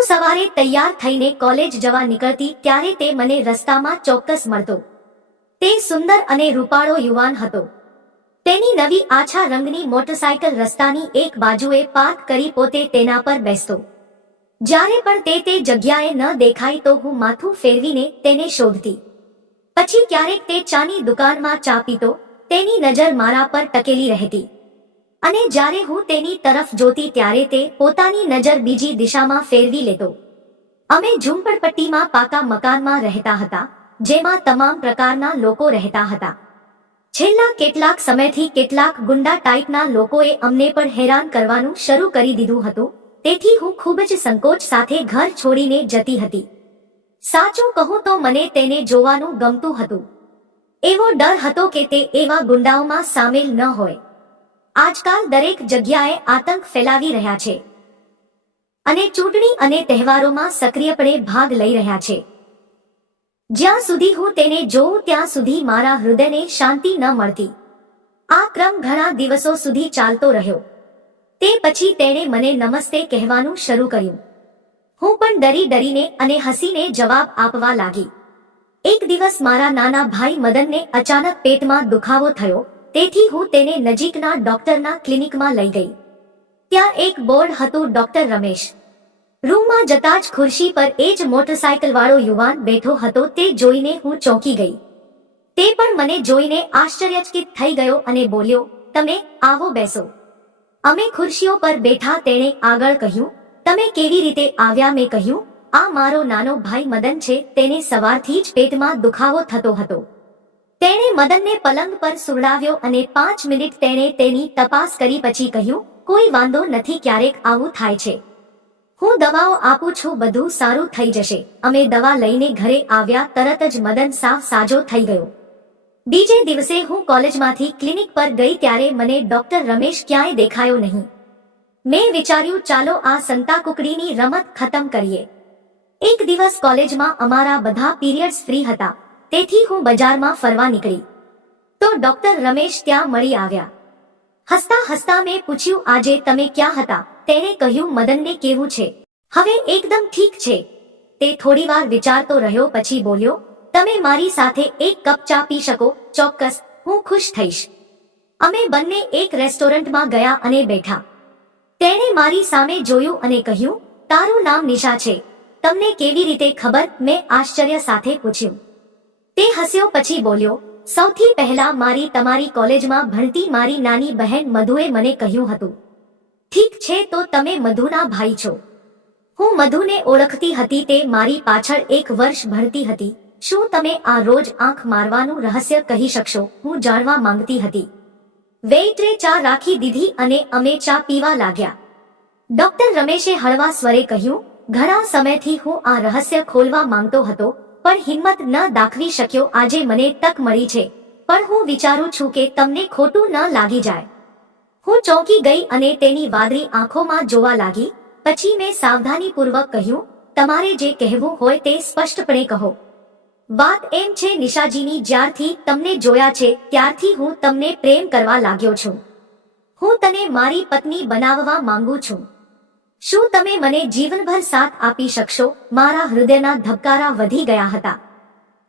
હું સવારે તૈયાર થઈને કોલેજ જવા નીકળતી ત્યારે તે મને રસ્તામાં ચોક્કસ મળતો. તે સુંદર અને રૂપાળો યુવાન હતો. તેની નવી આછા રંગની મોટરસાયકલ રસ્તાની એક બાજુએ પાર્ક કરી પોતે તેના પર બેસતો. જ્યારે પણ તે તે જગ્યાએ ન દેખાય તો હું માથું ફેરવીને તેને શોધતી. પછી ક્યારેક તે ચાની દુકાનમાં ચા પીતો, તેની નજર મારા પર ટકેલી રહેતી. અને જ્યારે હું તેની તરફ જોતી ત્યારે તે પોતાની નજર બીજી દિશામાં ફેરવી લેતો. અમે ઝુંપડપટ્ટીમાં પાકા મકાનમાં રહેતા હતા, જેમાં તમામ પ્રકારના લોકો રહેતા હતા. છેલ્લા કેટલાક સમયથી કેટલાક ગુંડા ટાઈપના લોકોએ અમને પણ હેરાન કરવાનું શરૂ કરી દીધું હતું, તેથી હું ખૂબ જ સંકોચ સાથે ઘર છોડીને જતી હતી. સાચું કહું તો મને તેને જોવાનું ગમતું હતું. એવો ડર હતો કે તે એવા ગુંડાઓમાં સામેલ ન હોય. આજકાલ દરેક જગ્યાએ આતંક ફેલાવી રહ્યા છે. અને ચૂંટણી અને તહેવારોમાં સક્રિયપણે ભાગ લઈ રહ્યા છે. જ્યાં સુધી હું તેને જોઉં ત્યાં સુધી મારા હૃદયને શાંતિ ન મળતી. આ ક્રમ ઘણા દિવસો સુધી ચાલતો રહ્યો. તે પછી તેણે મને નમસ્તે કહેવાનું શરૂ કર્યું. હું પણ ડરી ડરીને અને હસીને જવાબ આપવા લાગી. એક દિવસ મારા નાના ભાઈ મદનને અચાનક પેટમાં દુખાવો થયો. તેથી હું તેને નજીકના ડોક્ટરના ક્લિનિકમાં લઈ ગઈ. ત્યાં એક બોર્ડ હતું ડોક્ટર રમેશ. રૂમમાં જતા જ ખુરશી પર એ જ મોટરસાયકલ વાળો યુવાન બેઠો હતો તે જોઈને હું ચોંકી ગઈ. તે પણ મને જોઈને આશ્ચર્યચકિત થઈ ગયો અને બોલ્યો, તમે આવો બેસો. અમે ખુરશીઓ પર બેઠા તેણે આગળ કહ્યું, તમે કેવી રીતે આવ્યા? મેં કહ્યું, આ મારો નાનો ભાઈ મદન છે, તેને સવારથી જ પેટમાં દુખાવો થતો હતો. મદનને પલંગ પર સુવડાવ્યો અને પાંચ મિનિટ તેણે તેની તપાસ કરી પછી કહ્યું, કોઈ વાંધો નથી, ક્યારેક આવું થાય છે. હું દવાઓ આપું છું, બધું સારું થઈ જશે. અમે દવા લઈને ઘરે આવ્યા, તરત જ મદન સાફ સાજો થઈ ગયો. બીજે દિવસે હું કોલેજમાંથી ક્લિનિક પર ગઈ ત્યારે મને ડોક્ટર રમેશ ક્યાંય દેખાયો નહીં. મેં વિચાર્યું, ચાલો આ સંતાકુકડીની રમત ખતમ કરીએ. એક દિવસ કોલેજમાં અમારા બધા પીરિયડ્સ ફ્રી હતા. તેથી હું બજારમાં ફરવા નીકળી. તો ડોક્ટર રમેશ ત્યાં મળી આવ્યા. હસતા હસતા મેં પૂછ્યું, આજે તમે ક્યાં હતા? તેણે કહ્યું, મદનને કેવું છે? હવે એકદમ ઠીક છે. તે થોડીવાર વિચારતો રહ્યો, પછી બોલ્યો, તમે મારી સાથે એક કપ ચા પી શકો, ચોક્કસ, હું ખુશ થઈશ. અમે બંને એક રેસ્ટોરન્ટમાં ગયા અને બેઠા. તેણે મારી સામે જોયું અને કહ્યું, તારું નામ નિશા છે. તમને કેવી રીતે ખબર? મેં આશ્ચર્ય સાથે પૂછ્યું. તે હસ્યો, પછી બોલ્યો સૌથી પહેલા મારી તમારી કોલેજમાં ભણતી મારી નાની બહેન મધુએ મને કહ્યું હતું, ઠીક છે તો તમે મધુના ભાઈ છો. હું મધુને ઓળખતી હતી તે મારી પાછળ એક વર્ષ ભણતી હતી. શું તમે આ રોજ આંખ મારવાનું રહસ્ય કહી શકશો? હું જાણવા માંગતી હતી. વેઇટરે ચા રાખી દીધી અને અમે ચા પીવા લાગ્યા. ડોક્ટર રમેશે હળવા સ્વરે કહ્યું, ઘણા સમયથી હું આ રહસ્ય ખોલવા માંગતો હતો. પણ હિંમત ન દાખવી શક્યો આજે મને તક મળી છે. પણ હું વિચારું છું કે તમને ખોટું ન લાગી જાય. હું ચોંકી ગઈ અને તેની વાદળી આંખોમાં જોવા લાગી. પછી મેં સાવધાનીપૂર્વક કહ્યું, તમારે જે કહેવું હોય તે સ્પષ્ટપણે કહો. વાત એમ છે, નિશાજીની જ્યારથી તમને જોયા છે, ત્યારથી હું તમને પ્રેમ કરવા લાગ્યો છું. હું તને મારી પત્ની બનાવવા માંગુ છું. શું તમે મને જીવનભર સાથ આપી શકશો? મારા હૃદયના ધબકારા વધી ગયા હતા.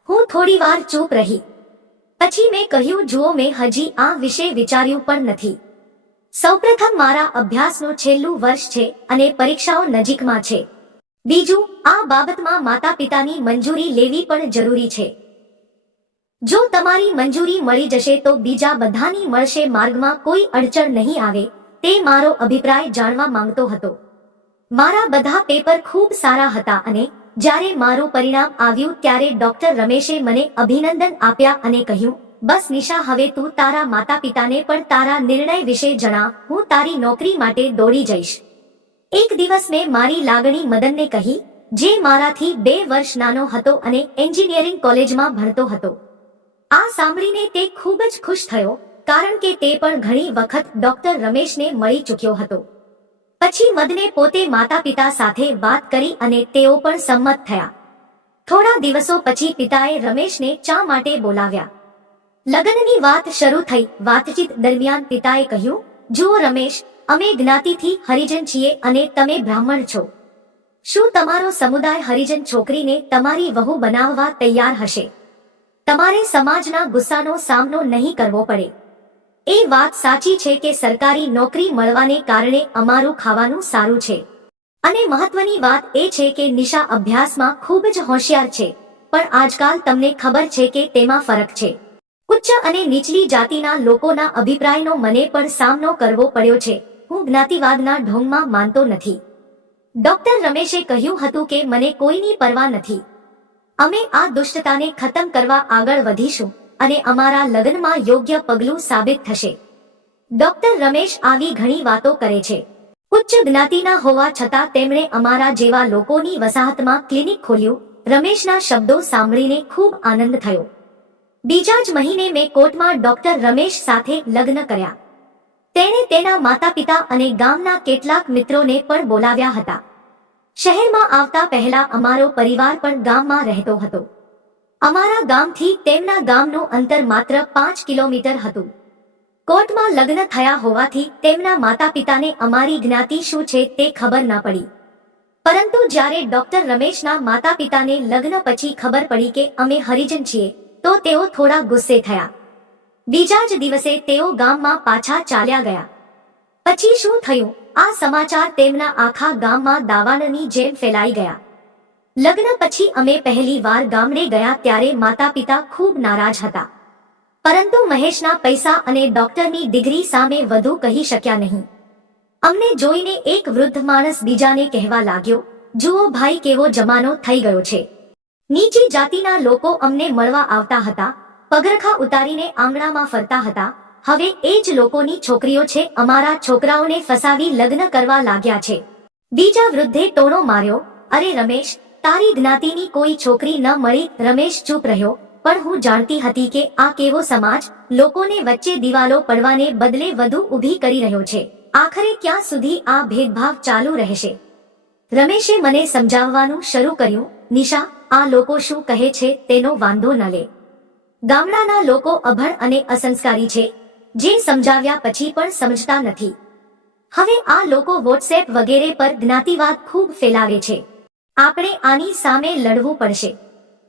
હું થોડીવાર ચૂપ રહી. પછી મેં કહ્યું, જુઓ, મેં હજી આ વિશે વિચાર્યું પણ નથી. સૌપ્રથમ મારા અભ્યાસનું છેલ્લું વર્ષ છે અને પરીક્ષાઓ નજીકમાં છે. બીજું, આ બાબતમાં માતા પિતાની મંજૂરી લેવી પણ જરૂરી છે. જો તમારી મંજૂરી મળી જશે તો બીજા બધાની મળશે માર્ગમાં કોઈ અડચણ નહીં આવે, તે મારો અભિપ્રાય જાણવા માંગતો હતો. મારા બધા પેપર ખૂબ સારા હતા અને જ્યારે મારું પરિણામ આવ્યું ત્યારે ડોક્ટર રમેશે મને અભિનંદન આપ્યા અને કહ્યું, બસ નિશા, હવે તું તારા માતા પિતાને પણ તારા નિર્ણય વિશે જણા, હું તારી નોકરી માટે દોડી જઈશ. એક દિવસ મેં મારી લાગણી મદનને કહી, જે મારાથી બે વર્ષ નાનો હતો અને એન્જિનિયરિંગ કોલેજમાં ભણતો હતો. આ સાંભળીને તે ખૂબ જ ખુશ થયો, કારણ કે તે પણ ઘણી વખત ડોક્ટર રમેશને મળી ચૂક્યો હતો. પછી મદને પોતે માતા પિતા સાથે વાત કરી અને તેઓ પણ સંમત થયા. થોડા દિવસો પછી પિતાએ રમેશને ચા માટે બોલાવ્યા. લગ્નની વાત શરૂ થઈ. વાતચીત દરમિયાન પિતાએ કહ્યું જુઓ રમેશ, અમે જ્ઞાતિથી હરિજન છીએ અને તમે બ્રાહ્મણ છો. શું તમારો સમુદાય હરિજન છોકરીને તમારી વહુ બનાવવા તૈયાર હશે? તમારે સમાજના ગુસ્સાનો સામનો નહીં કરવો પડે. એ વાત સાચી છે કે સરકારી નોકરી મળવાને કારણે અમારું ખાવાનું સારું છે. અને મહત્વની વાત એ છે કે નિશા અભ્યાસમાં ખૂબ જ હોશિયાર છે. પણ આજકાલ તમને ખબર છે કે તેમાં ફરક છે. ઉચ્ચ અને નીચલી જાતિના લોકોના અભિપ્રાયનો મને પણ સામનો કરવો પડ્યો છે. હું જ્ઞાતિવાદના ઢોંગમાં માનતો નથી. ડોક્ટર રમેશે કહ્યું હતું કે મને કોઈની પરવા નથી. અમે આ દુષ્ટતાને ખતમ કરવા આગળ વધીશું. અને અમારા લગ્નમાં યોગ્ય પગલું સાબિત થશે. ડોક્ટર રમેશ આવી ઘણી વાતો કરે છે. ઉચ્ચ જ્ઞાતિના હોવા છતાં તેમણે અમારા જેવા લોકોની વસાહતમાં ક્લિનિક ખોલ્યું. રમેશના શબ્દો સાંભળીને ખૂબ આનંદ થયો. બીજા જ મહિને મેં કોર્ટમાં ડોક્ટર રમેશ સાથે લગ્ન કર્યા. તેણે તેના માતા પિતા અને ગામના કેટલાક મિત્રોને પણ બોલાવ્યા હતા. શહેરમાં આવતા પહેલા અમારો પરિવાર પણ ગામમાં રહેતો હતો. અમારા ગામથી તેમના ગામનું અંતર માત્ર પાંચ કિલોમીટર હતું. કોર્ટમાં લગ્ન થયા હોવાથી તેમના માતા પિતાને અમારી જ્ઞાતિ શું છે તે ખબર ના પડી. પરંતુ જ્યારે ડોક્ટર રમેશના માતા પિતાને લગ્ન પછી ખબર પડી કે અમે હરિજન છીએ, તો તેઓ થોડા ગુસ્સે થયા. બીજા જ દિવસે તેઓ ગામમાં પાછા ચાલ્યા ગયા. પછી શું થયું? આ સમાચાર તેમના આખા ગામમાં દાવાનની જેમ ફેલાઈ ગયા. લગ્ન પછી અમે પહેલી વાર ગામડે ગયા ત્યારે માતા પિતા ખૂબ નારાજ હતા. પરંતુ મહેશના પૈસા અને ડોક્ટરની ડિગ્રી સામે વધુ કહી શક્યા નહીં. અમને જોઈને એક વૃદ્ધ માણસ બીજાને કહેવા લાગ્યો, જુઓ ભાઈ કેવો જમાનો થઈ ગયો છે. નીચી જાતિના લોકો અમને મળવા આવતા હતા, પગરખા ઉતારીને આંગણામાં ફરતા હતા. હવે એ જ લોકોની છોકરીઓ છે, અમારા છોકરાઓને ફસાવી લગ્ન કરવા લાગ્યા છે. બીજા વૃદ્ધે ટોણો માર્યો, અરે રમેશ તારી જ્ઞાતિની કોઈ છોકરી ન મળી, રમેશ ચૂપ રહ્યો. પણ હું જાણતી હતી કે આ કેવો સમાજ, લોકોને વચ્ચે દિવાલો પડવાને બદલે વધુ ઊભી કરી રહ્યો છે. આખરે ક્યાં સુધી આ ભેદભાવ ચાલુ રહેશે? રમેશે મને સમજાવવાનું શરૂ કર્યું, નિશા, આ લોકો શું કહે છે તેનો વાંધો ન લે. ગામડાના લોકો અભણ અને અસંસ્કારી છે. જે સમજાવ્યા પછી પણ સમજતા નથી. હવે આ લોકો વોટ્સએપ વગેરે પર જ્ઞાતિવાદ ખૂબ ફેલાવે છે. આપણે આની સામે લડવું પડશે.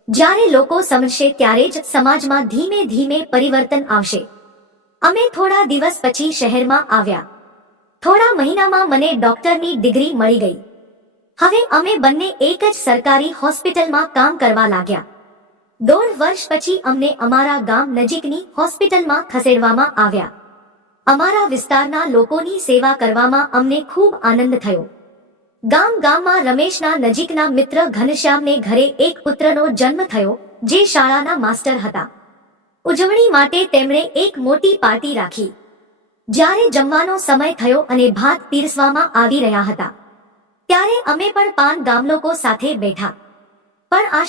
જ્યારે લોકો સમજશે ત્યારે જ સમાજમાં ધીમે ધીમે પરિવર્તન આવશે. અમે થોડા દિવસ પછી શહેરમાં આવ્યા. થોડા મહિનામાં મને ડોક્ટરની ડિગ્રી મળી ગઈ. હવે અમે બંને એક જ સરકારી હોસ્પિટલમાં કામ કરવા લાગ્યા. દોઢ વર્ષ પછી અમને અમારા ગામ નજીકની હોસ્પિટલમાં ખસેડવામાં આવ્યા. અમારા વિસ્તારના લોકોની સેવા કરવામાં અમને ખૂબ આનંદ થયો. ગામ ગામમાં રમેશના નજીકના મિત્ર ઘનશ્યામને ઘરે એક પુત્રનો જન્મ થયો, જે શાળાના માસ્ટર હતા. ઉજવણી માટે તેમણે એક મોટી પાર્ટી રાખી. જ્યારે જમવાનો સમય થયો અને ભાત પીરસવામાં આવી રહ્યા હતા. ત્યારે અમે પણ પાન ગામ લોકો સાથે બેઠા. પણ આ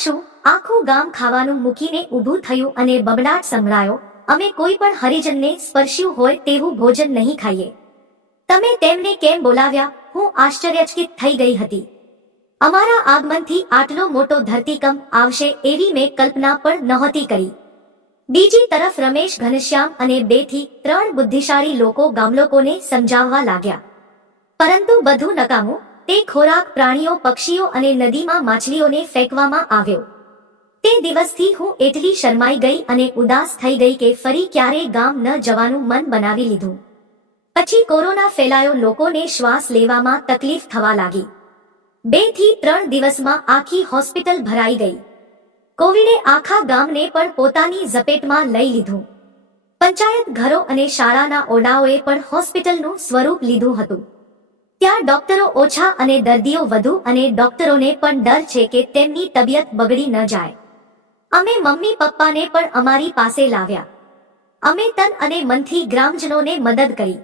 આખું ગામ ખાવાનું મૂકીને ઊભું થયું અને બબડાટ સંભળાયો, અમે કોઈ પણ હરિજનને સ્પર્શ્યું હોય તેવું ભોજન નહીં ખાઈએ. તમે તેમને કેમ બોલાવ્યા? હું આશ્ચર્યચકિત થઈ ગઈ હતી. અમારા આગમનથી આટલો મોટો ધરતીકંપ આવશે એવી મેં કલ્પના પણ નહોતી કરી. બીજી તરફ રમેશ, ઘનશ્યામ અને બેથી ત્રણ બુદ્ધિશાળી લોકો ગામલોકોને સમજાવવા લાગ્યા. પરંતુ બધું નકામું, તે ખોરાક, પ્રાણીઓ, પક્ષીઓ અને નદીમાં માછલીઓને ફેંકવામાં આવ્યો. તે દિવસથી હું એટલી શરમાઈ ગઈ અને ઉદાસ થઈ ગઈ કે ફરી ક્યારેય ગામ ન જવાનું મન બનાવી લીધું. પછી કોરોના ફેલાયો, લોકોને શ્વાસ લેવામાં તકલીફ થવા લાગી. બેથી ત્રણ દિવસમાં આખી હોસ્પિટલ ભરાઈ ગઈ. કોવિડે આખા ગામને પણ પોતાની ઝપેટમાં લઈ લીધું. પંચાયત ઘરો અને શાળાના ઓરડાઓએ પણ હોસ્પિટલનું સ્વરૂપ લીધું હતું. ત્યાં ડોક્ટરો ઓછા અને દર્દીઓ વધુ અને ડોક્ટરોને પણ ડર છે કે તેમની તબિયત બગડી ન જાય. અમે મમ્મી પપ્પાને પણ અમારી પાસે લાવ્યા. અમે તન અને મનથી ગ્રામજનોને મદદ કરી.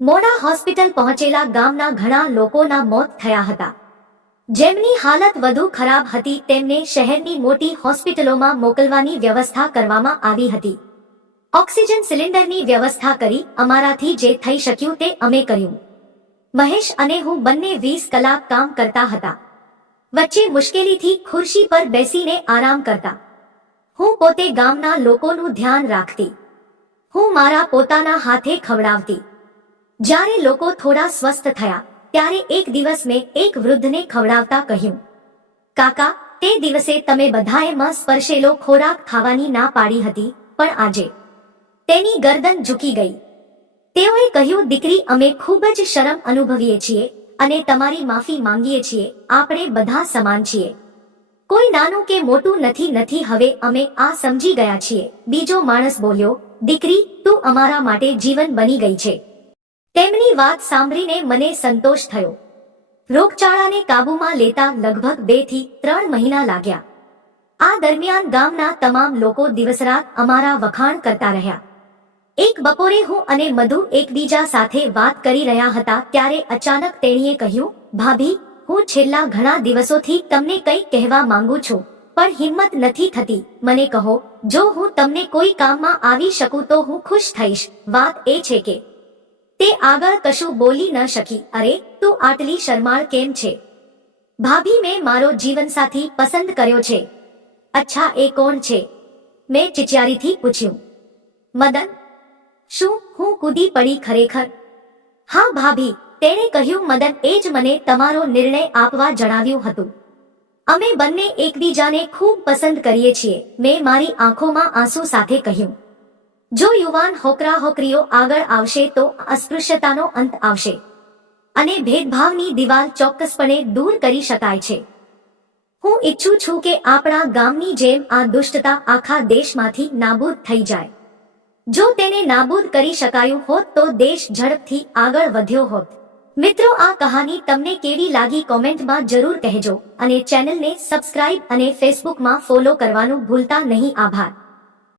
મોડા હોસ્પિટલ પહોંચેલા ગામના ઘણા લોકોના મોત થયા હતા. જેમની હાલત વધુ ખરાબ હતી, તેમને શહેરની મોટી હોસ્પિટલોમાં મોકલવાની વ્યવસ્થા કરવામાં આવી હતી. ઓક્સિજન સિલિન્ડરની વ્યવસ્થા કરી, અમારાથી જે થઈ શક્યું તે અમે કર્યું. મહેશ અને હું બંને વીસ કલાક કામ કરતા હતા. વચ્ચે મુશ્કેલીથી ખુરશી પર બેસીને આરામ કરતા. હું પોતે ગામના લોકોનું ધ્યાન રાખતી. હું મારા પોતાના હાથે ખવડાવતી. જ્યારે લોકો થોડા સ્વસ્થ થયા, ત્યારે એક દિવસ મેં એક વૃદ્ધને ખવડાવતા કહ્યું, કાકા, તે દિવસે તમે બધાએ મ સ્પર્શેલો ખોરાક ખાવાની ના પાડી હતી, પણ આજે તેની ગરદન ઝૂકી ગઈ. તેઓએ કહ્યું, દીકરી, અમે ખૂબ જ શરમ અનુભવીએ છીએ અને તમારી માફી માંગીએ છીએ, આપણે બધા સમાન છીએ. કોઈ નાનું કે મોટું નથી નથી, હવે અમે આ સમજી ગયા છીએ. બીજો માણસ બોલ્યો, દીકરી, તું અમારા માટે જીવન બની ગઈ છે. તેમની વાત સાંભળીને મને સંતોષ થયો. રોગચાળાને કાબૂમાં લેતા લગભગ બેથી ત્રણ મહિના લાગ્યા. આ દરમિયાન ગામના તમામ લોકો દિવસરાત અમારા વખાણ કરતા રહ્યા. એક બપોરે હું અને મધુ એકબીજા સાથે વાત કરી રહ્યા હતા ત્યારે અચાનક તેણીએ કહ્યું, ભાભી, હું છેલ્લા ઘણા દિવસોથી તમને કંઈક કહેવા માંગુ છું, પણ હિંમત નથી થતી. મને કહો, જો હું તમને કોઈ કામમાં આવી શકું તો હું ખુશ થઈશ. વાત એ છે કે તે આગળ કશું બોલી ન શકી. અરે, તું આટલી શરમાળ કેમ છે? ભાભી, મેં મારો જીવનસાથી પસંદ કર્યો છે. અચ્છા, એ કોણ છે? મેં ચિચિયારીથી પૂછ્યું. મદન, શું હું કૂદી પડી ખરેખર? હા, ભાભી, તેણે કહ્યું, મદન, એ જ મને તમારો નિર્ણય આપવા જણાવ્યું હતું. અમે બંને એકબીજાને ખૂબ પસંદ કરીએ છીએ. મેં મારી આંખોમાં આંસુ સાથે કહ્યું. જો યુવાન હોકરા હોકરીઓ આગળ આવશે તો અસ્પૃશ્યતાનો અંત આવશે. અને ભેદભાવની દિવાલ ચોક્કસપણે દૂર કરી શકાય છે. હું ઈચ્છું છું કે આપણા ગામની જેમ આ દુષ્ટતા આખા દેશમાંથી નાબૂદ થઈ જાય. જો તેને નાબૂદ કરી શકાયું હોત તો દેશ ઝડપથી આગળ વધ્યો હોત. મિત્રો, આ કહાની તમને કેવી લાગી કોમેન્ટમાં જરૂર કહેજો અને ચેનલને સબસ્ક્રાઇબ અને ફેસબુકમાં ફોલો કરવાનું ભૂલતા નહીં. આભાર.